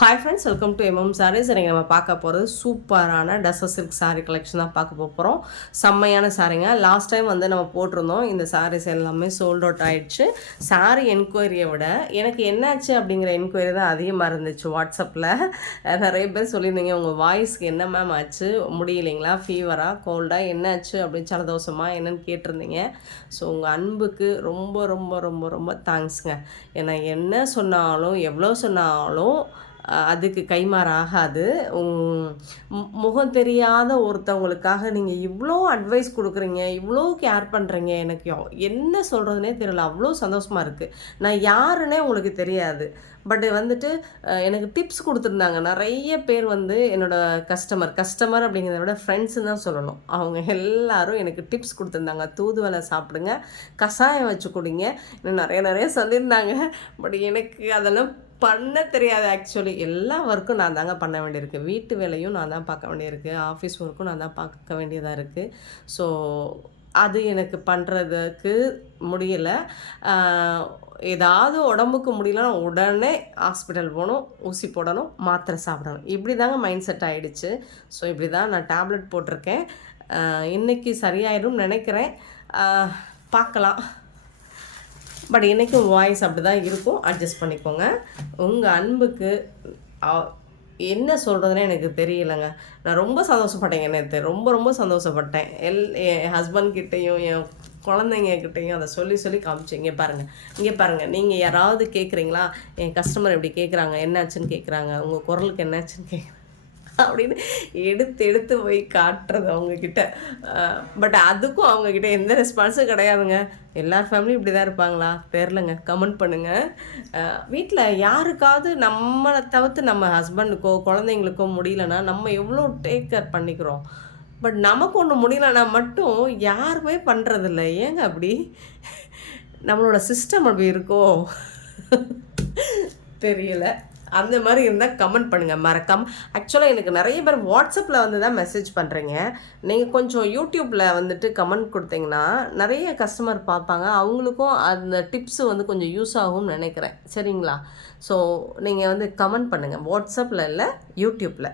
Hi friends, welcome to MM Sarees. இன்றைக்கி நம்ம பார்க்க போகிறது சூப்பரான டசர் சில்க் சாரீ கலெக்ஷன் தான் பார்க்க போகிறோம். செம்மையான சாரீங்க. லாஸ்ட் டைம் வந்து நம்ம போட்டிருந்தோம். இந்த சாரீஸ் எல்லாமே சோல்ட் அவுட் ஆகிடுச்சு. சாரீ என்கொயரியை விட எனக்கு என்னாச்சு அப்படிங்கிற என்கொயரி தான் அதிகமாக இருந்துச்சு. வாட்ஸ்அப்பில் நிறைய பேர் சொல்லியிருந்தீங்க, உங்கள் வாய்ஸ்க்கு என்ன மேம் ஆச்சு, முடியலைங்களா, ஃபீவரா, கோல்டாக, என்னாச்சு அப்படின்னு ஜலதோஷமாக என்னென்னு கேட்டிருந்தீங்க. ஸோ உங்கள் அன்புக்கு ரொம்ப ரொம்ப ரொம்ப ரொம்ப தேங்க்ஸுங்க. ஏன்னா என்ன சொன்னாலும் எவ்வளோ சொன்னாலும் அதுக்கு கைமாறாகாது. முகம் தெரியாத ஒருத்தவங்களுக்காக நீங்கள் இவ்வளோ அட்வைஸ் கொடுக்குறீங்க, இவ்வளோ கேர் பண்ணுறீங்க. எனக்கு என்ன சொல்கிறதுனே தெரியல. அவ்வளோ சந்தோஷமாக இருக்குது. நான் யாருன்னே உங்களுக்கு தெரியாது. பட் வந்துட்டு எனக்கு டிப்ஸ் கொடுத்துருந்தாங்க. நிறைய பேர் வந்து என்னோடய கஸ்டமர் அப்படிங்கிறத விட ஃப்ரெண்ட்ஸுன்னு தான் சொல்லணும். அவங்க எல்லோரும் எனக்கு டிப்ஸ் கொடுத்துருந்தாங்க. தூதுவளை சாப்பிடுங்க, கஷாயம் வச்சு குடிங்க, இன்னும் நிறைய சொல்லியிருந்தாங்க. பட் எனக்கு அதெல்லாம் பண்ண தெரியாது. ஆக்சுவலி எல்லா ஒர்க்கும் நான் தாங்க பண்ண வேண்டியிருக்கு. வீட்டு வேலையும் நான் தான் பார்க்க வேண்டியிருக்கு, ஆஃபீஸ் ஒர்க்கும் நான் தான் பார்க்க வேண்டியதாக இருக்குது. ஸோ அது எனக்கு பண்ணுறதுக்கு முடியலை. ஏதாவது உடம்புக்கு முடியலன்னா உடனே ஹாஸ்பிட்டல் போகணும், ஊசி போடணும், மாத்திரை சாப்பிடணும். இப்படி தாங்க மைண்ட் செட் ஆகிடுச்சு. ஸோ இப்படி தான் நான் டேப்லெட் போட்டிருக்கேன். இன்றைக்கி சரியாயிடும் நினைக்கிறேன். பார்க்கலாம். பட் இன்றைக்கும் வாய்ஸ் அப்படி தான் இருக்கும், அட்ஜஸ்ட் பண்ணிக்கோங்க. உங்கள் அன்புக்கு என்ன சொல்கிறதுனே எனக்கு தெரியலைங்க. நான் ரொம்ப சந்தோஷப்பட்டேங்க நேற்று. ரொம்ப சந்தோஷப்பட்டேன். என் ஹஸ்பண்ட்கிட்டையும் என் குழந்தைங்கக்கிட்டையும் அதை சொல்லி காமிச்சு, இங்கே பாருங்கள், நீங்கள் யாராவது கேட்குறீங்களா, என் கஸ்டமர் எப்படி கேட்குறாங்க, என்னாச்சுன்னு கேட்குறாங்க, உங்கள் குரலுக்கு என்னாச்சுன்னு கேட்குறாங்க அப்படின்னு எடுத்து போய் காட்டுறது அவங்கக்கிட்ட. பட் அதுக்கும் அவங்கக்கிட்ட எந்த ரெஸ்பான்ஸும் கிடையாதுங்க. எல்லார் ஃபேமிலியும் இப்படி தான் இருப்பாங்களா தெரிலங்க. கமெண்ட் பண்ணுங்கள். வீட்டில் யாருக்காவது நம்மளை தவிர்த்து நம்ம ஹஸ்பண்டுக்கோ குழந்தைங்களுக்கோ முடியலன்னா நம்ம எவ்வளோ டேக் கேர் பண்ணிக்கிறோம். பட் நமக்கு ஒன்று முடியலன்னா மட்டும் யாருமே பண்ணுறதில்ல. ஏங்க அப்படி? நம்மளோட சிஸ்டம் அப்படி இருக்கோ தெரியல. அந்த மாதிரி இருந்தால் கமெண்ட் பண்ணுங்கள் மறக்காமல். ஆக்சுவலாக எனக்கு நிறைய பேர் வாட்ஸ்அப்பில் வந்து தான் மெசேஜ் பண்ணுறீங்க. நீங்கள் கொஞ்சம் யூடியூப்பில் வந்துட்டு கமெண்ட் கொடுத்தீங்கன்னா நிறைய கஸ்டமர் பார்ப்பாங்க. அவங்களுக்கும் அந்த டிப்ஸு வந்து கொஞ்சம் யூஸ் ஆகும்னு நினைக்கிறேன். சரிங்களா? ஸோ நீங்கள் வந்து கமெண்ட் பண்ணுங்கள், வாட்ஸ்அப்பில் இல்லை, யூடியூப்பில்.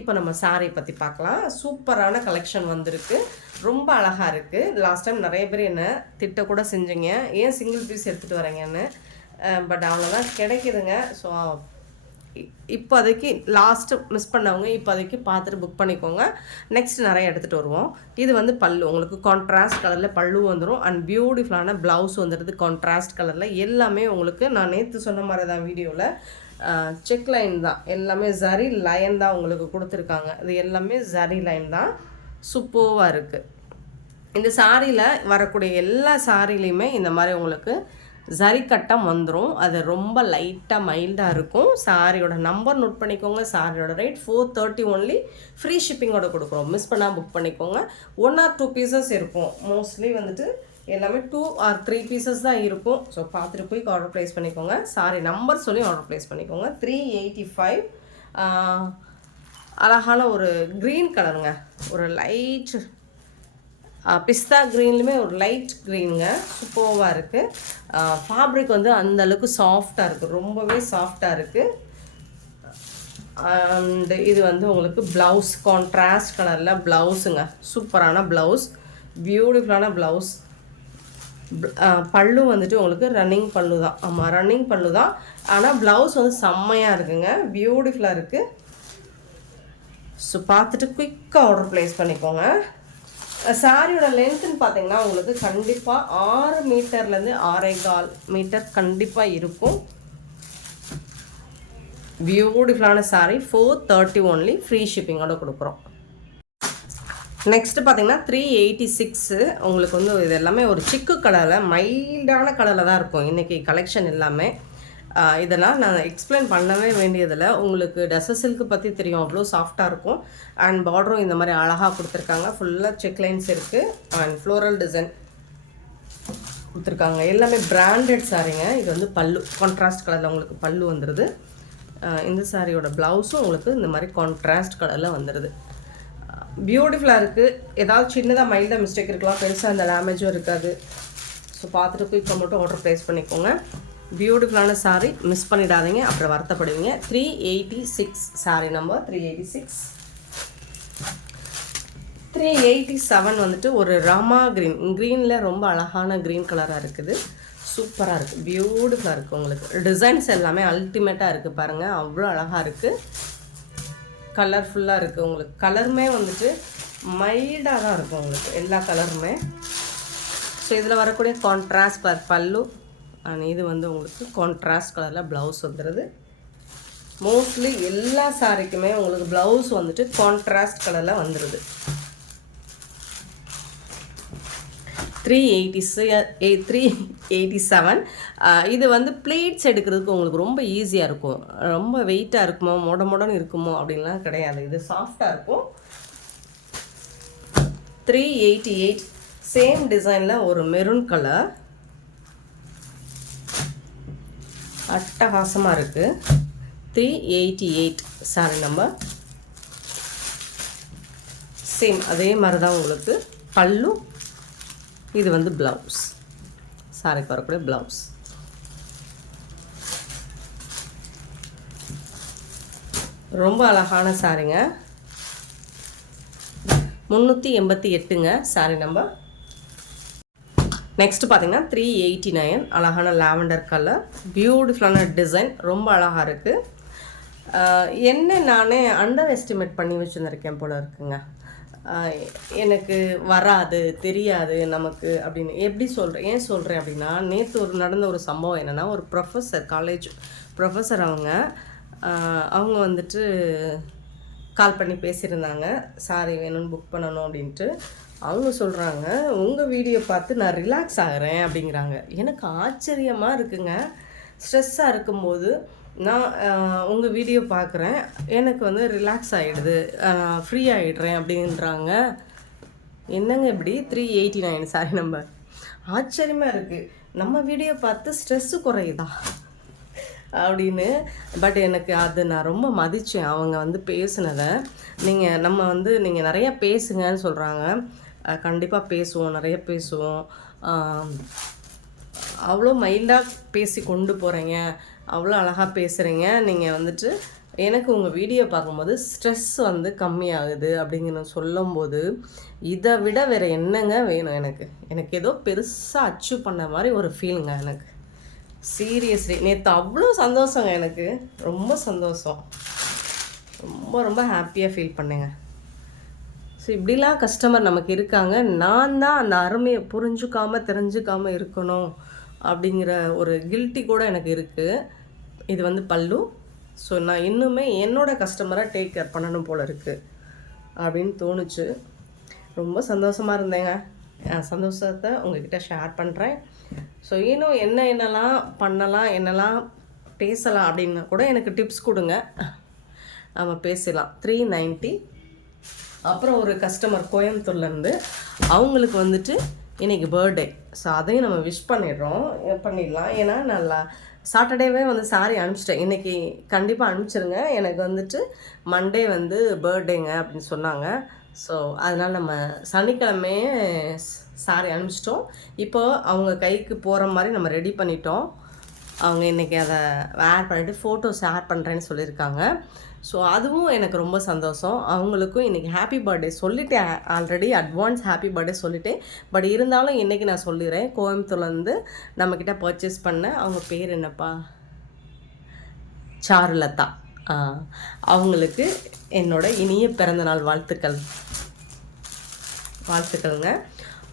இப்போ நம்ம சாரீ பற்றி பார்க்கலாம். சூப்பரான கலெக்ஷன் வந்திருக்கு. ரொம்ப அழகாக இருக்குது. லாஸ்ட் டைம் நிறைய பேர் என்ன திட்டக்கூட செஞ்சீங்க, ஏன் சிங்கிள் பீஸ் எடுத்துகிட்டு வரீங்கன்னு. பட் அவ்வளோதான் கிடைக்கிதுங்க. ஸோ இப்போதைக்கு லாஸ்ட்டு மிஸ் பண்ணவங்க இப்போதைக்கு பார்த்துட்டு புக் பண்ணிக்கோங்க. நெக்ஸ்ட் நிறைய எடுத்துகிட்டு வருவோம். இது வந்து பல்லு, உங்களுக்கு கான்ட்ராஸ்ட் கலரில் பல்லு வந்துடும். அண்ட் பியூட்டிஃபுல்லான ப்ளவுஸ் வந்துடுது கான்ட்ராஸ்ட் கலரில். எல்லாமே உங்களுக்கு நான் நேற்று சொன்ன மாதிரி தான் வீடியோவில் செக் லைன் தான், எல்லாமே ஜரி லைன் தான் உங்களுக்கு கொடுத்துருக்காங்க. இது எல்லாமே ஜரி லைன் தான். சூப்பராக இருக்குது. இந்த சாரியில் வரக்கூடிய எல்லா சாரிலையுமே இந்த மாதிரி உங்களுக்கு ஜரி கட்டம் வந்துடும். அது ரொம்ப லைட்டாக மைல்டாக இருக்கும். சாரியோட நம்பர் நோட் பண்ணிக்கோங்க. சாரியோட ரேட் 430 ஒன்லி. ஃப்ரீ ஷிப்பிங்கோட கொடுக்குறோம். மிஸ் பண்ணால் புக் பண்ணிக்கோங்க. 1 or 2 பீசஸ் இருக்கும். மோஸ்ட்லி வந்துட்டு எல்லாமே 2 or 3 பீசஸ் தான் இருக்கும். ஸோ பார்த்துட்டு போய் ஆர்டர் ப்ளேஸ் பண்ணிக்கோங்க. சாரி நம்பர் சொல்லி ஆர்டர் ப்ளேஸ் பண்ணிக்கோங்க. 385. அழகான ஒரு க்ரீன் கலருங்க, ஒரு லைட் பிஸ்தா க்ரீன்லையுமே ஒரு லைட் க்ரீனுங்க. சூப்பராக இருக்குது. ஃபேப்ரிக் வந்து அந்தளவுக்கு சாஃப்டாக இருக்குது, ரொம்பவே சாஃப்டாக இருக்குது. அண்டு இது வந்து உங்களுக்கு ப்ளவுஸ் கான்ட்ராஸ்ட் கலரில் ப்ளவுஸுங்க. சூப்பரான ப்ளவுஸ், பியூட்டிஃபுல்லான ப்ளவுஸ். பல்லு வந்துட்டு உங்களுக்கு ரன்னிங் பல்லு தான். ஆமாம், ரன்னிங் பல்லு தான். ஆனால் ப்ளவுஸ் வந்து செம்மையாக இருக்குங்க, பியூட்டிஃபுல்லாக இருக்குது. ஸோ பார்த்துட்டு குயிக்காக ஆர்டர் ப்ளேஸ் பண்ணிக்கோங்க. சாரியோட லென்த்துன்னு பார்த்தீங்கன்னா உங்களுக்கு கண்டிப்பாக 6 மீட்டர்லேருந்து 6.25 மீட்டர் கண்டிப்பாக இருக்கும். பியூட்டிஃபுல்லான சாரி 430 ஒன்லி. ஃப்ரீ ஷிப்பிங்கோட கொடுக்குறோம். நெக்ஸ்ட்டு பார்த்தீங்கன்னா 386. உங்களுக்கு வந்து இது எல்லாமே ஒரு சிக்கு கலரில், மைல்டான கலரில் தான் இருக்கும் இன்றைக்கி கலெக்ஷன் எல்லாமே. இதெல்லாம் நான் எக்ஸ்பிளைன் பண்ணவே வேண்டியதில்லை. உங்களுக்கு டசர் சில்க்கு பற்றி தெரியும், அவ்வளோ சாஃப்டாக இருக்கும். அண்ட் பார்டரும் இந்த மாதிரி அழகாக கொடுத்துருக்காங்க. ஃபுல்லாக செக் லைன்ஸ் இருக்குது. அண்ட் ஃப்ளோரல் டிசைன் கொடுத்துருக்காங்க. எல்லாமே பிராண்டட் சாரீங்க. இது வந்து பல்லு கான்ட்ராஸ்ட் கலரில் உங்களுக்கு பல்லு வந்துடுது. இந்த சாரியோட ப்ளவுஸும் உங்களுக்கு இந்த மாதிரி கான்ட்ராஸ்ட் கலரில் வந்துடுது. பியூட்டிஃபுல்லாக இருக்குது. ஏதாவது சின்னதாக மைல்டாக மிஸ்டேக் இருக்கலாம், பெருசாக அந்த டேமேஜும் இருக்காது. ஸோ பார்த்துட்டு குயிக்காக மட்டும் ஆர்டர் ப்ளேஸ் பண்ணிக்கோங்க. பியூட்டிஃபுல்லான சாரீ, மிஸ் பண்ணிடாதீங்க, அப்புறம் வருத்தப்படுவீங்க. 386 சாரீ நம்பர் 386. 387 வந்துட்டு ஒரு ராமா க்ரீனில் ரொம்ப அழகான க்ரீன் கலராக இருக்குது. சூப்பராக இருக்குது, பியூட்டிஃபுல்லாக இருக்குது. உங்களுக்கு டிசைன்ஸ் எல்லாமே அல்டிமேட்டாக இருக்குது பாருங்கள், அவ்வளோ அழகாக இருக்குது, கலர்ஃபுல்லாக இருக்குது. உங்களுக்கு கலருமே வந்துட்டு மைல்டாக தான் இருக்கும் உங்களுக்கு எல்லா கலருமே. ஸோ இதில் வரக்கூடிய கான்ட்ராஸ்ட் கலர் பல்லு, அண்ட் இது வந்து உங்களுக்கு கான்ட்ராஸ்ட் கலரில் ப்ளவுஸ் வந்துடுது. மோஸ்ட்லி எல்லா சாரிக்குமே உங்களுக்கு ப்ளவுஸ் வந்துட்டு கான்ட்ராஸ்ட் கலரில் வந்துடுது. 387. இது வந்து பிளேட்ஸ் எடுக்கிறதுக்கு உங்களுக்கு ரொம்ப ஈஸியாக இருக்கும். ரொம்ப வெயிட்டாக இருக்குமோ மொடன்னு இருக்குமோ அப்படின்லாம் கிடையாது, இது சாஃப்டாக இருக்கும். 388 சேம் டிசைனில் ஒரு மெரூன் கலர், அட்டகாசமாக இருக்குது. 388 சாரி நம்பர். சேம் அதே மாதிரி தான் உங்களுக்கு பல்லு, இது வந்து ப்ளவுஸ், சாரிக்கு வரக்கூடிய ப்ளவுஸ். ரொம்ப அழகான சாரிங்க. 388ங்க சாரி நம்பர். நெக்ஸ்ட் பார்த்தீங்கன்னா 389 அழகான லாவெண்டர் கலர், பியூட்டிஃபுல்லான டிசைன், ரொம்ப அழகாக இருக்குது. என்ன நானே அண்டர் எஸ்டிமேட் பண்ணி வச்சுருந்துருக்கேன் போல இருக்குங்க. எனக்கு வராது தெரியாது நமக்கு அப்படின்னு எப்படி சொல்கிறேன், ஏன் சொல்கிறேன் அப்படின்னா, நேற்று நடந்த ஒரு சம்பவம் என்னென்னா, ஒரு ப்ரொஃபஸர், காலேஜ் ப்ரொஃபஸர் அவங்க வந்துட்டு கால் பண்ணி பேசியிருந்தாங்க, சாரி வேணும்னு புக் பண்ணணும் அப்படின்ட்டு. அவங்க சொல்கிறாங்க, உங்கள் வீடியோ பார்த்து நான் ரிலாக்ஸ் ஆகிறேன் அப்படிங்கிறாங்க. எனக்கு ஆச்சரியமாக இருக்குங்க. ஸ்ட்ரெஸ்ஸாக இருக்கும்போது நான் உங்கள் வீடியோ பார்க்குறேன், எனக்கு வந்து ரிலாக்ஸ் ஆகிடுது, ஃப்ரீ ஆகிடுறேன் அப்படின்றாங்க. என்னங்க இப்படி 389 சாரி நம்பர். ஆச்சரியமாக இருக்குது, நம்ம வீடியோ பார்த்து ஸ்ட்ரெஸ்ஸு குறையுதா அப்படின்னு. பட் எனக்கு அது நான் ரொம்ப மதித்தேன் அவங்க வந்து பேசுனதை. நீங்கள் நிறையா பேசுங்கன்னு சொல்கிறாங்க. கண்டிப்பாக பேசுவோம், நிறைய பேசுவோம். அவ்வளோ மைல்டாக பேசி கொண்டு போகிறீங்க, அவ்வளோ அழகாக பேசுகிறீங்க. நீங்கள் வந்துட்டு எனக்கு உங்கள் வீடியோ பார்க்கும்போது ஸ்ட்ரெஸ் வந்து கம்மியாகுது அப்படிங்கிற சொல்லும்போது, இதை விட வேறு என்னங்க வேணும் எனக்கு ஏதோ பெருசாக அச்சீவ் பண்ண மாதிரி ஒரு ஃபீலுங்க எனக்கு. சீரியஸ்லி நேற்று அவ்வளோ சந்தோஷங்க, எனக்கு ரொம்ப சந்தோஷம், ரொம்ப ரொம்ப ஹாப்பியாக ஃபீல் பண்ணேங்க. ஸோ இப்படிலாம் கஸ்டமர் நமக்கு இருக்காங்க. நான் தான் அந்த அருமையை தெரிஞ்சுக்காமல் இருக்கணும் அப்படிங்கிற ஒரு கில்ட்டி கூட எனக்கு இருக்குது. இது வந்து பல்லு. ஸோ நான் இன்னுமே என்னோடய கஸ்டமரை டேக் கேர் பண்ணணும் போல் இருக்குது அப்படின்னு தோணுச்சு. ரொம்ப சந்தோஷமாக இருந்தேங்க. சந்தோஷத்தை உங்ககிட்ட ஷேர் பண்ணுறேன். ஸோ இன்னும் என்னெல்லாம் பண்ணலாம், என்னெல்லாம் பேசலாம் அப்படின்னு கூட எனக்கு டிப்ஸ் கொடுங்க, நம்ம பேசலாம். 390. அப்புறம் ஒரு கஸ்டமர் கோயம்புத்தூர்லேருந்து, அவங்களுக்கு வந்துட்டு இன்றைக்கி பர்த்டே. ஸோ அதையும் நம்ம விஷ் பண்ணிடலாம். ஏன்னா நல்லா சாட்டர்டேவே வந்து சாரி அனுப்பிச்சிட்டேன். இன்றைக்கி கண்டிப்பாக அனுப்பிச்சிருங்க, எனக்கு வந்துட்டு மண்டே வந்து பர்த்டேங்க அப்படின்னு சொன்னாங்க. ஸோ அதனால் நம்ம சனிக்கிழமையே சாரி அனுப்பிச்சிட்டோம். இப்போது அவங்க கைக்கு போகிற மாதிரி நம்ம ரெடி பண்ணிட்டோம். அவங்க இன்றைக்கி அதை ஆட் பண்ணிவிட்டு ஃபோட்டோஸ் ஆட் பண்ணுறேன்னு சொல்லியிருக்காங்க. ஸோ அதுவும் எனக்கு ரொம்ப சந்தோஷம். அவங்களுக்கும் இன்றைக்கி ஹாப்பி பர்த்டே சொல்லிட்டேன், ஆல்ரெடி அட்வான்ஸ் ஹாப்பி பர்த்டே சொல்லிட்டேன். பட் இருந்தாலும் இன்றைக்கி நான் சொல்லிடுறேன். கோயம்புத்தூர்லேருந்து நம்மக்கிட்ட பர்ச்சேஸ் பண்ண, அவங்க பேர் என்னப்பா, சாருலதா, அவங்களுக்கு என்னோட இனிய பிறந்தநாள் வாழ்த்துக்கள்ங்க.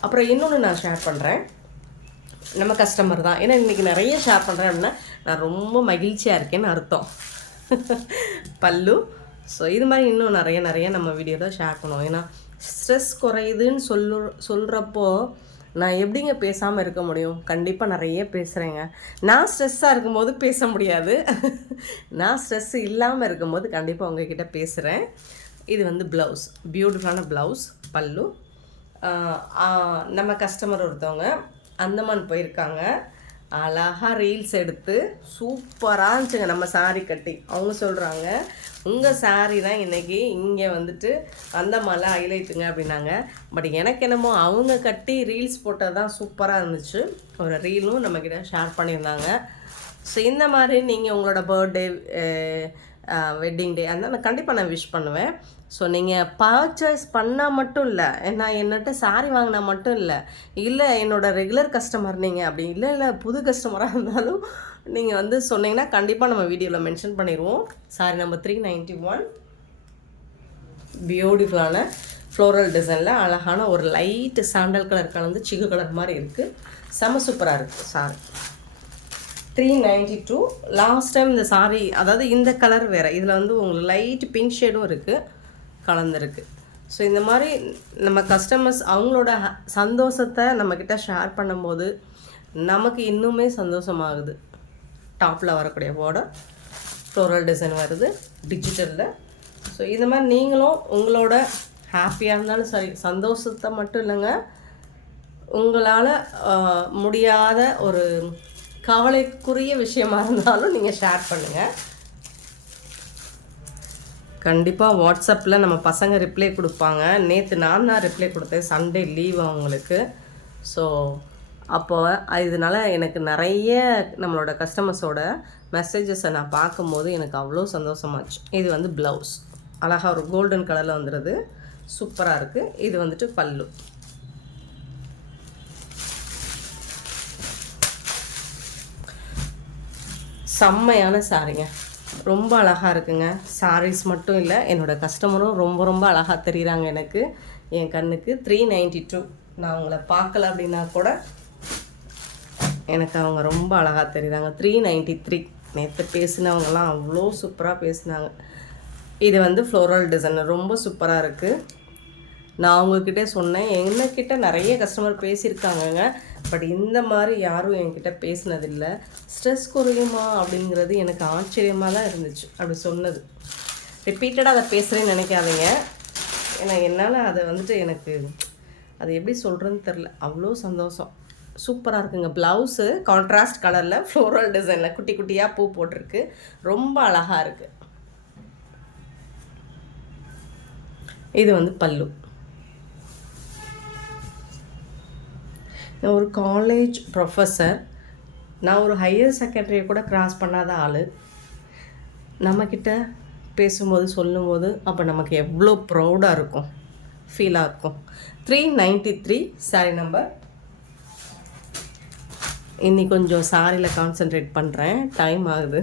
அப்புறம் இன்னொன்று நான் ஷேர் பண்ணுறேன், நம்ம கஸ்டமர் தான். ஏன்னா இன்றைக்கி நிறைய ஷேர் பண்ணுறேன் அப்படின்னா நான் ரொம்ப மகிழ்ச்சியாக இருக்கேன்னு அர்த்தம். பல்லு. ஸோ இது மாதிரி இன்னும் நிறைய நம்ம வீடியோவில் ஷேர் பண்ணுவோம். ஏன்னா ஸ்ட்ரெஸ் குறையுதுன்னு சொல்கிறப்போ நான் எப்படிங்க பேசாமல் இருக்க முடியும்? கண்டிப்பாக நிறைய பேசுகிறேங்க. நான் ஸ்ட்ரெஸ்ஸாக இருக்கும்போது பேச முடியாது, நான் ஸ்ட்ரெஸ் இல்லாமல் இருக்கும்போது கண்டிப்பாக உங்ககிட்ட பேசுகிறேன். இது வந்து ப்ளவுஸ், பியூட்டிஃபுல்லான ப்ளவுஸ், பல்லு. நம்ம கஸ்டமர் ஒருத்தவங்க அந்தமான் போயிருக்காங்க, அழகாக ரீல்ஸ் எடுத்து சூப்பராக இருந்துச்சுங்க நம்ம சாரீ கட்டி. அவங்க சொல்கிறாங்க, உங்கள் சாரீ தான் இன்றைக்கி இங்கே வந்துட்டு அந்தமான்ல ஹைலைட்டுங்க அப்படின்னாங்க. பட் எனக்கு என்னமோ அவங்க கட்டி ரீல்ஸ் போட்டது தான் சூப்பராக இருந்துச்சு. ஒரு ரீலும் நம்மக்கிட்ட ஷேர் பண்ணியிருந்தாங்க. ஸோ இந்த மாதிரி நீங்கள் உங்களோட பர்த்டே, வெட்டிங் டே அந்த நான் கண்டிப்பாக நான் விஷ் பண்ணுவேன். ஸோ நீங்கள் பர்ச்சேஸ் பண்ணால் மட்டும் இல்லை, நான் என்னட்ட சாரி வாங்கினா மட்டும் இல்லை என்னோடய ரெகுலர் கஸ்டமர் நீங்கள் அப்படி இல்லை புது கஸ்டமராக இருந்தாலும் நீங்கள் வந்து சொன்னீங்கன்னா கண்டிப்பாக நம்ம வீடியோவில் மென்ஷன் பண்ணிடுவோம். சாரி நம்பர் 391 பியூட்டிஃபுல்லான ஃப்ளோரல் டிசைனில் அழகான ஒரு லைட்டு சாண்டல் கலர் கலந்து சிக்கு கலர் மாதிரி இருக்குது. செம சூப்பராக இருக்குது சாரி. 392. லாஸ்ட் டைம் இந்த சாரி, அதாவது இந்த கலர் வேறு, இதில் வந்து உங்களுக்கு லைட் பிங்க் ஷேடும் இருக்குது, கலந்துருக்கு. ஸோ இந்த மாதிரி நம்ம கஸ்டமர்ஸ் அவங்களோட சந்தோஷத்தை நம்மக்கிட்ட ஷேர் பண்ணும்போது நமக்கு இன்னுமே சந்தோஷமாகுது. டாப்பில் வரக்கூடிய பார்டர் ஃப்ளோரல் டிசைன் வருது டிஜிட்டலில். ஸோ இந்த மாதிரி நீங்களும் உங்களோட ஹாப்பியாக இருந்தாலும் சரி, சந்தோஷத்தை மட்டும் இல்லைங்க, உங்களால் முடியாத ஒரு கவலைக்குரிய விஷயமா இருந்தாலும் நீங்கள் ஷேர் பண்ணுங்கள். கண்டிப்பாக வாட்ஸ்அப்பில் நம்ம பசங்க ரிப்ளை கொடுப்பாங்க. நேற்று நான் தான் ரிப்ளை கொடுத்தேன், சண்டே லீவ் அவங்களுக்கு. ஸோ அப்போது இதனால் எனக்கு நிறைய நம்மளோட கஸ்டமர்ஸோட மெசேஜஸை நான் பார்க்கும்போது எனக்கு அவ்வளோ சந்தோஷமாச்சு. இது வந்து ப்ளவுஸ் அழகாக ஒரு கோல்டன் கலரில் வந்துடுது, சூப்பராக இருக்குது. இது வந்துட்டு பல்லு. செம்மையான சாரிங்க, ரொம்ப அழகாக இருக்குங்க. சாரீஸ் மட்டும் இல்லை, என்னோடய கஸ்டமரும் ரொம்ப ரொம்ப அழகாக தெரியுறாங்க எனக்கு, என் கண்ணுக்கு. 392. நான் அவங்கள பார்க்கல அப்படின்னா கூட எனக்கு அவங்க ரொம்ப அழகாக தெரியுறாங்க. 393. நேற்று பேசினவங்கலாம் அவ்வளோ சூப்பராக பேசினாங்க. இது வந்து ஃப்ளோரல் டிசைன் ரொம்ப சூப்பராக இருக்குது. நான் அவங்கக்கிட்டே சொன்னேன், என்கிட்ட நிறைய கஸ்டமர் பேசியிருக்காங்கங்க, பட் இந்த மாதிரி யாரும் என்கிட்ட பேசினதில்லை. ஸ்ட்ரெஸ் குறையுமா அப்படிங்கிறது எனக்கு ஆச்சரியமாக தான் இருந்துச்சு அப்படி சொன்னது. ரிப்பீட்டடாக அதை பேசுகிறேன்னு நினைக்காதீங்க, ஏன்னா என்னால் அதை வந்துட்டு எனக்கு அது எப்படி சொல்கிறதுன்னு தெரில, அவ்வளோ சந்தோஷம். சூப்பராக இருக்குங்க. ப்ளவுஸு கான்ட்ராஸ்ட் கலரில் ஃப்ளோரல் டிசைனில் குட்டி குட்டியாக பூ போட்டிருக்கு, ரொம்ப அழகாக இருக்குது. இது வந்து பல்லு. நான் ஒரு காலேஜ் ப்ரொஃபஸர், நான் ஒரு ஹையர் செகண்டரியை கூட கிராஸ் பண்ணாத ஆள். நம்மக்கிட்ட பேசும்போது சொல்லும்போது அப்போ நமக்கு எவ்வளோ ப்ரௌடாக இருக்கும், ஃபீலாக இருக்கும். 393 சாரி நம்பர். இன்னைக்கு கொஞ்சம் சாரியில் கான்சென்ட்ரேட் பண்ணுறேன், டைம் ஆகுது.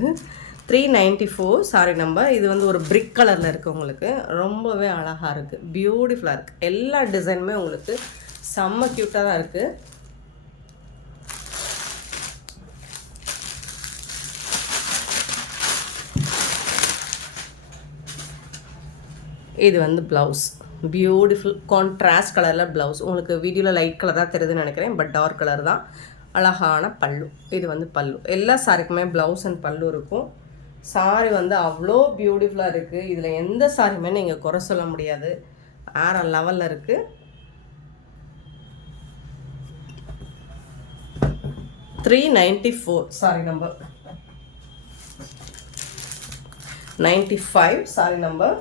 394 சாரி நம்பர். இது வந்து ஒரு பிரிக் கலரில் இருக்குது, உங்களுக்கு ரொம்பவே அழகாக இருக்குது, பியூட்டிஃபுல்லாக இருக்குது. எல்லா டிசைனுமே உங்களுக்கு செம்ம க்யூட்டாக தான் இருக்குது. இது வந்து ப்ளவுஸ், பியூட்டிஃபுல் கான்ட்ராஸ்ட் கலரில் ப்ளவுஸ். உங்களுக்கு வீடியோவில் லைட் கலர் தான் தெரியுதுன்னு நினைக்கிறேன், பட் டார்க் கலர் தான். அழகான பல்லு. இது வந்து பல்லு. எல்லா சாரிக்குமே ப்ளவுஸ் அண்ட் பல்லு இருக்கும். சாரி வந்து அவ்வளோ பியூட்டிஃபுல்லாக இருக்குது. இதில் எந்த சாரியுமே நீங்கள் குறை சொல்ல முடியாது, வேறு லெவலில் இருக்குது. 394 சாரி நம்பர். 95 sorry number.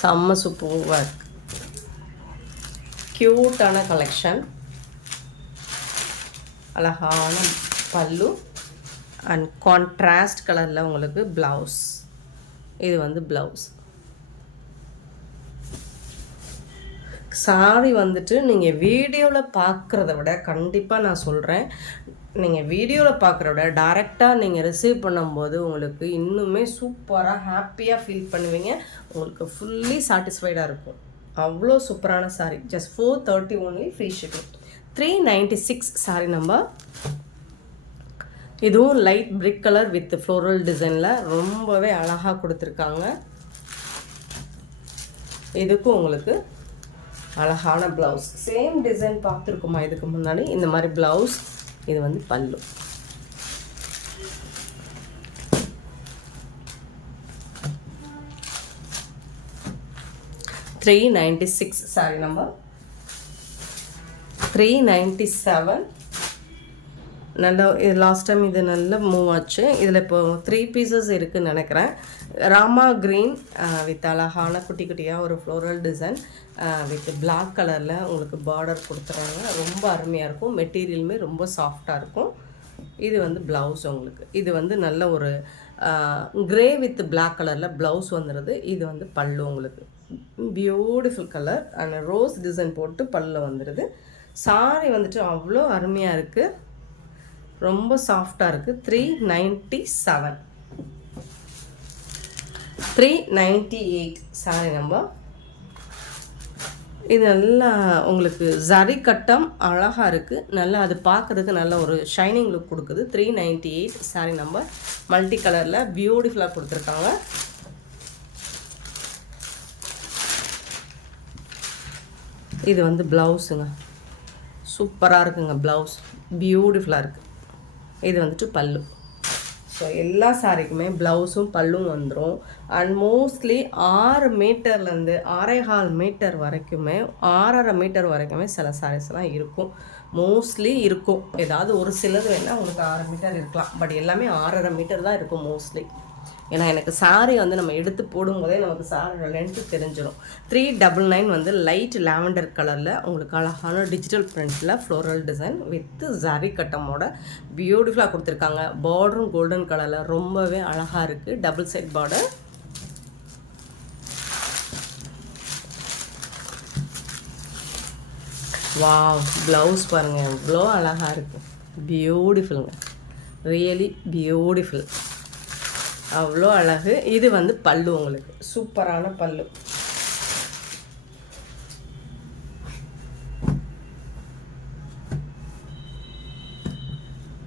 செம்ம சூப்பராக இருக்குது, க்யூட்டான கலெக்ஷன். அழகான பல்லு அண்ட் கான்ட்ராஸ்ட் கலரில் உங்களுக்கு ப்ளவுஸ். இது வந்து ப்ளவுஸ். சாரி வந்துட்டு நீங்கள் வீடியோவில் பார்க்குறத விட, கண்டிப்பாக நான் சொல்கிறேன், நீங்கள் வீடியோவில் பார்க்குறத விட டைரெக்டாக நீங்கள் ரிசீவ் பண்ணும்போது உங்களுக்கு இன்னுமே சூப்பராக ஹாப்பியாக ஃபீல் பண்ணுவீங்க. உங்களுக்கு ஃபுல்லி சாட்டிஸ்ஃபைடாக இருக்கும். அவ்வளோ சூப்பரான sari. Just 430 only, free shipping. 396 sari number. இதுவும் light brick colour with floral டிசைனில் ரொம்பவே அழகாக கொடுத்துருக்காங்க. இதுக்கும் உங்களுக்கு அழகான ப்ளவுஸ். சேம் டிசைன் பார்த்துருக்குமா இதுக்கு முன்னாடி, இந்த மாதிரி ப்ளவுஸ். இது வந்து பல்லு. $396 சாரி நம்பர். 397 நல்லா லாஸ்ட் டைம் இது நல்லா மூவ் ஆச்சு. இதில் இப்போ 3 பீசஸ் இருக்குதுன்னு நினைக்கிறேன். ராமா க்ரீன் வித் அழகான குட்டி குட்டியாக ஒரு ஃப்ளோரல் டிசைன் வித் பிளாக் கலரில் உங்களுக்கு பார்டர் கொடுத்துறாங்க. ரொம்ப அருமையாக இருக்கும். மெட்டீரியலுமே ரொம்ப சாஃப்டாக இருக்கும். இது வந்து ப்ளவுஸ் உங்களுக்கு. இது வந்து நல்ல ஒரு க்ரே வித் பிளாக் கலரில் ப்ளவுஸ் வந்துடுது. இது வந்து பல்லு உங்களுக்கு. Beautiful colour and rose design போட்டு பல்ல வந்துடுது. சாரி வந்துட்டு அவ்வளோ அருமையாக இருக்குது. ரொம்ப சாஃப்டாக இருக்குது. 397 398 சாரி நம்பர். இது நல்லா உங்களுக்கு ஜரி கட்டம் அழகாக இருக்குது. நல்லா அது பார்க்குறதுக்கு நல்ல ஒரு ஷைனிங் லுக் கொடுக்குது. 398 சாரி நம்பர். மல்டி கலரில் பியூட்டிஃபுல்லாக கொடுத்துருக்காங்க. இது வந்து ப்ளவுஸுங்க. சூப்பராக இருக்குங்க. ப்ளவுஸ் பியூட்டிஃபுல்லாக இருக்குது. இது வந்துட்டு பல்லு. ஸோ எல்லா சாரிக்குமே ப்ளவுஸும் பல்லும் வந்துடும். அண்ட் மோஸ்ட்லி 6 மீட்டர்லேருந்து 6.25 மீட்டர் வரைக்குமே 6.5 மீட்டர் வரைக்குமே சில சாரீஸ்லாம் இருக்கும். மோஸ்ட்லி இருக்கும். ஏதாவது ஒரு சிலது வேணால் உங்களுக்கு 6 மீட்டர் இருக்கலாம். பட் எல்லாமே 6.5 மீட்டர் தான் இருக்கும் மோஸ்ட்லி. ஏன்னா எனக்கு சாரீ வந்து நம்ம எடுத்து போடும்போதே நமக்கு சாரியோட லென்த்து தெரிஞ்சிடும். 399 வந்து லைட் லாவெண்டர் கலரில் உங்களுக்கு அழகான டிஜிட்டல் பிரிண்டில் ஃப்ளோரல் டிசைன் வித் ஜரி கட்டமோட பியூட்டிஃபுல்லாக கொடுத்துருக்காங்க. பார்டரும் கோல்டன் கலரில் ரொம்பவே அழகாக இருக்குது. Double side border. Wow, blouse பாருங்கள் எவ்வளோ அழகாக இருக்குது. பியூட்டிஃபுல்லுங்க. Really beautiful. அவ்வளோ அழகு. இது வந்து பல்லு உங்களுக்கு. சூப்பரான பல்லு.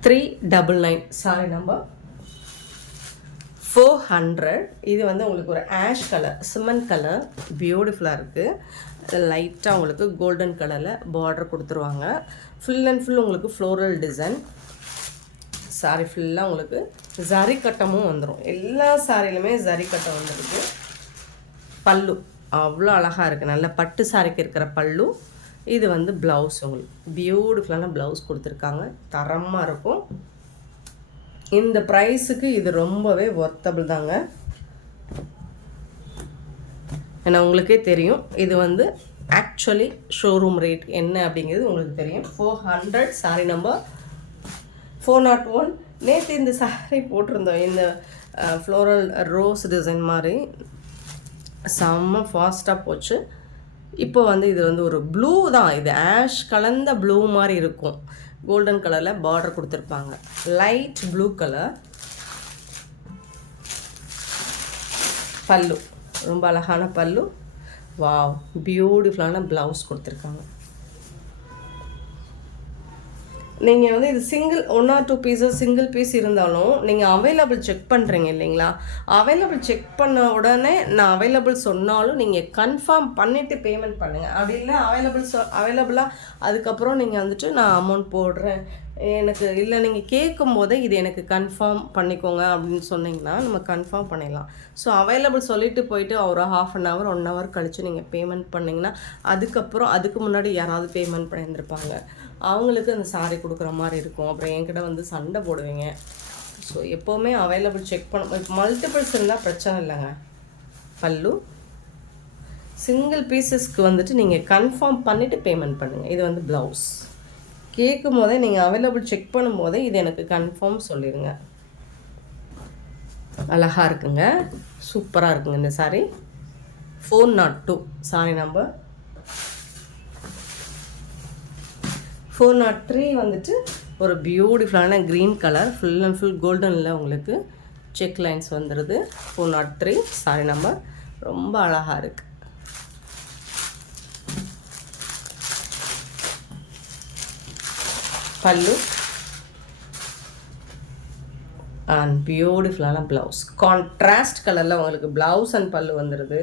$399 சாரி நம்பர் 400. இது வந்து உங்களுக்கு ஒரு ஆஷ் கலர், சிமெண்ட் கலர், பியூட்டிஃபுல்லாக இருக்குது. லைட்டாக உங்களுக்கு கோல்டன் கலரில் பார்டர் கொடுத்துருவாங்க. ஃபுல் அண்ட் ஃபுல் உங்களுக்கு ஃப்ளோரல் டிசைன். சாரி ஃபுல்லாக உங்களுக்கு ஜரி கட்டமும் வந்துடும். எல்லா சாரிலுமே ஜரி கட்டம் வந்துருக்கு. பல்லு அவ்வளோ அழகாக இருக்குது. நல்ல பட்டு சாரிக்கு இருக்கிற பல்லு. இது வந்து ப்ளவுஸ் உங்களுக்கு. பியூட்டிஃபுல்லான ப்ளவுஸ் கொடுத்துருக்காங்க. தரமாக இருக்கும். இந்த ப்ரைஸுக்கு இது ரொம்பவே ஒர்த்தபிள் தாங்க. ஏன்னா உங்களுக்கே தெரியும் இது வந்து ஆக்சுவலி ஷோரூம் ரேட் என்ன அப்படிங்கிறது உங்களுக்கு தெரியும். 400 சாரி நம்பர் 401. நேற்று இந்த சாரீ போட்டிருந்தோம். இந்த ஃப்ளோரல் ரோஸ் டிசைன் மாதிரி செம்ம ஃபாஸ்ட்டாக போச்சு. இப்போ வந்து இது வந்து ஒரு ப்ளூ தான். இது ஆஷ் கலந்த ப்ளூ மாதிரி இருக்கும். கோல்டன் கலரில் பார்டர் கொடுத்துருப்பாங்க. Light blue colour. பல்லு ரொம்ப அழகான பல்லு. வாவ், பியூட்டிஃபுல்லான ப்ளவுஸ் கொடுத்துருக்காங்க. நீங்கள் வந்து இது single 1 or 2 pieces single piece இருந்தாலும் நீங்கள் அவைலபிள் செக் பண்ணுறீங்க இல்லைங்களா? அவைலபிள் செக் பண்ண உடனே நான் அவைலபிள் சொன்னாலும் நீங்கள் கன்ஃபார்ம் பண்ணிவிட்டு பேமெண்ட் பண்ணுங்கள். அப்படி இல்லை அவைலபிளாக அதுக்கப்புறம் நீங்கள் வந்துட்டு நான் அமௌண்ட் போடுறேன் எனக்கு இல்லை நீங்கள் கேட்கும் போதே இது எனக்கு கன்ஃபார்ம் பண்ணிக்கோங்க அப்படின்னு சொன்னிங்கன்னா நம்ம கன்ஃபார்ம் பண்ணிடலாம். ஸோ அவைலபிள் சொல்லிவிட்டு போயிட்டு ஒரு 1/2 hour 1 hour கழித்து நீங்கள் பேமெண்ட் பண்ணிங்கன்னா அதுக்கப்புறம் அதுக்கு முன்னாடி யாராவது பேமெண்ட் பண்ணியிருந்திருப்பாங்க. அவங்களுக்கு அந்த சாரி கொடுக்குற மாதிரி இருக்கும். அப்புறம் என்கிட்ட வந்து சண்டை போடுவீங்க. ஸோ எப்போவுமே அவைலபிள் செக் பண்ண மல்டிபிள்ஸ் இருந்தால் பிரச்சனை இல்லைங்க. பல்லு சிங்கிள் பீசஸ்க்கு வந்துட்டு நீங்கள் கன்ஃபார்ம் பண்ணிவிட்டு பேமெண்ட் பண்ணுங்கள். இது வந்து ப்ளவுஸ். கேட்கும் போதே நீங்கள் அவைலபிள் செக் பண்ணும்போதே இது எனக்கு கன்ஃபார்ம் சொல்லிடுங்க. அழகாக இருக்குங்க. சூப்பராக இருக்குங்க இந்த சாரி. 402 சாரி நம்பர் 403 வந்துட்டு ஒரு பியூட்டிஃபுல்லான green colour full and full கோல்டனில் உங்களுக்கு செக் லைன்ஸ் வந்துடுது. 403 சாரி நம்பர் ரொம்ப அழகாக இருக்குது. பல்லு அண்ட் பியூட்டிஃபுல்லான ப்ளவுஸ். கான்ட்ராஸ்ட் கலரில் உங்களுக்கு ப்ளவுஸ் அண்ட் பல்லு வந்துடுது.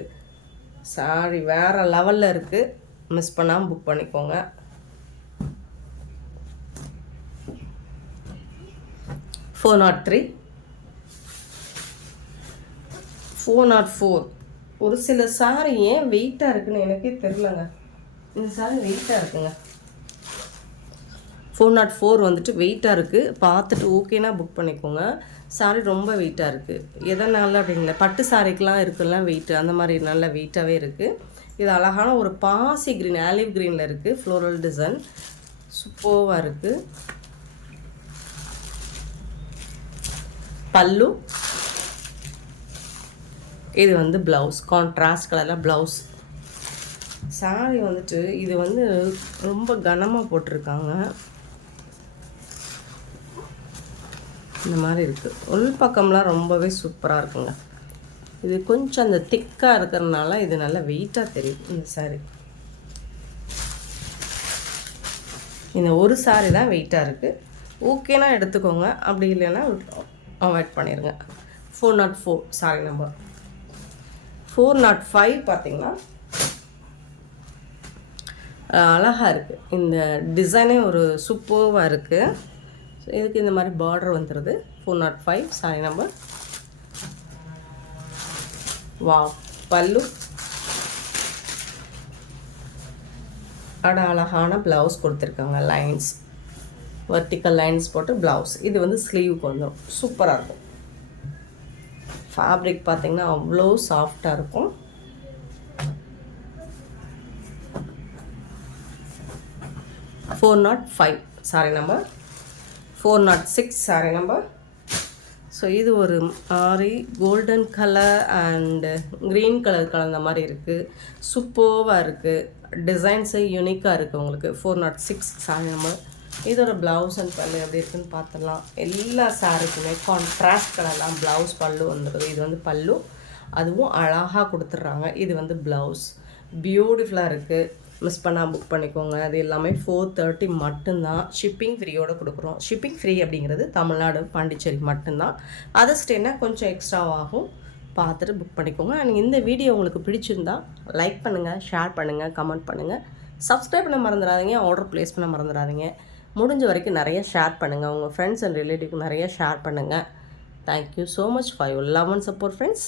சாரி வேறு லெவலில் இருக்குது. மிஸ் பண்ணாமல் புக் பண்ணிக்கோங்க. 403 404 ஒரு சில சாரி ஏன் வெயிட்டாக இருக்குன்னு எனக்கே தெரிலங்க. இந்த சாரி வெயிட்டாக இருக்குங்க. 404 வந்துட்டு வெயிட்டாக இருக்குது. பார்த்துட்டு ஓகேனா புக் பண்ணிக்கோங்க. சாரி ரொம்ப வெயிட்டாக இருக்குது. எதனால் அப்படிங்கள பட்டு சாரிக்கெலாம் இருக்குல்ல வெயிட்டு, அந்த மாதிரி நல்ல வெயிட்டாகவே இருக்குது. இது அழகான ஒரு பாசி க்ரீன், ஆலிவ் க்ரீனில் இருக்குது. ஃப்ளோரல் டிசைன் சூப்பராக இருக்குது. பல்லு, இது வந்து ப்ளவுஸ், கான்ட்ராஸ்ட் கலரில் ப்ளவுஸ். சாரி வந்துட்டு இது வந்து ரொம்ப கனமாக போட்டிருக்காங்க. இந்த மாதிரி இருக்குது. உள் பக்கம்லாம் ரொம்பவே சூப்பராக இருக்குங்க. இது கொஞ்சம் அந்த திக்காக இருக்கிறதுனால இது நல்லா வெயிட்டாக தெரியுது இந்த சாரி. இந்த ஒரு சாரி தான் வெயிட்டாக இருக்குது. ஓகேனா எடுத்துக்கோங்க, அப்படி இல்லைன்னா அவாய்ட் பண்ணிடுங்க. 404 சாரி நம்பர். 405 பார்த்திங்கன்னா அழகாக இருக்குது. இந்த டிசைனே ஒரு சூப்பராக இருக்குது. இதுக்கு இந்த மாதிரி பார்டர் வந்துடுது. 405 சாரி நம்பர். வாவ், பல்லு, அழகான ப்ளவுஸ் கொடுத்துருக்காங்க. லைன்ஸ், வெர்டிக்கல் லைன்ஸ் போட்டு ப்ளவுஸ். இது வந்து ஸ்லீவுக்கு வந்துடும். சூப்பராக இருக்கும். ஃபேப்ரிக் பார்த்திங்கன்னா அவ்வளோ சாஃப்டாக இருக்கும். $405 sari number. 406 sari number. So இது ஒரு aari golden colour and green colour கலந்த மாதிரி இருக்குது. சூப்பராக இருக்குது. டிசைன்ஸு யூனிக்காக இருக்குது உங்களுக்கு. 406 சாரி நம்பர். இதோட ப்ளவுஸ் அண்ட் பல்லு எப்படி இருக்குதுன்னு பார்த்துடலாம். எல்லா சாரிக்குமே கான்ட்ராஸ்ட் கலர்லாம் ப்ளவுஸ் பல்லு வந்துடுது. இது வந்து பல்லு, அதுவும் அழகாக கொடுத்துட்றாங்க. இது வந்து ப்ளவுஸ் பியூட்டிஃபுல்லாக இருக்குது. மிஸ் பண்ணால் புக் பண்ணிக்கோங்க. அது எல்லாமே 430 மட்டும்தான். ஷிப்பிங் ஃப்ரீயோடு கொடுக்குறோம். ஷிப்பிங் ஃப்ரீ அப்படிங்கிறது தமிழ்நாடு, பாண்டிச்சேரி மட்டும்தான். அதர் ஸ்டேட்னா கொஞ்சம் எக்ஸ்ட்ராவாகும். பார்த்துட்டு புக் பண்ணிக்கோங்க. அண்ட் இந்த வீடியோ உங்களுக்கு பிடிச்சிருந்தா லைக் பண்ணுங்கள், ஷேர் பண்ணுங்கள், கமெண்ட் பண்ணுங்கள். சப்ஸ்கிரைப் பண்ண மறந்துடாதீங்க. ஆர்டர் ப்ளேஸ் பண்ண மறந்துடாதீங்க. முடிஞ்ச வரைக்கும் நிறைய ஷேர் பண்ணுங்கள். உங்கள் ஃப்ரெண்ட்ஸ் அண்ட் ரிலேட்டிவ்க்கு நிறைய ஷேர் பண்ணுங்கள். Thank you so much for your love and support friends.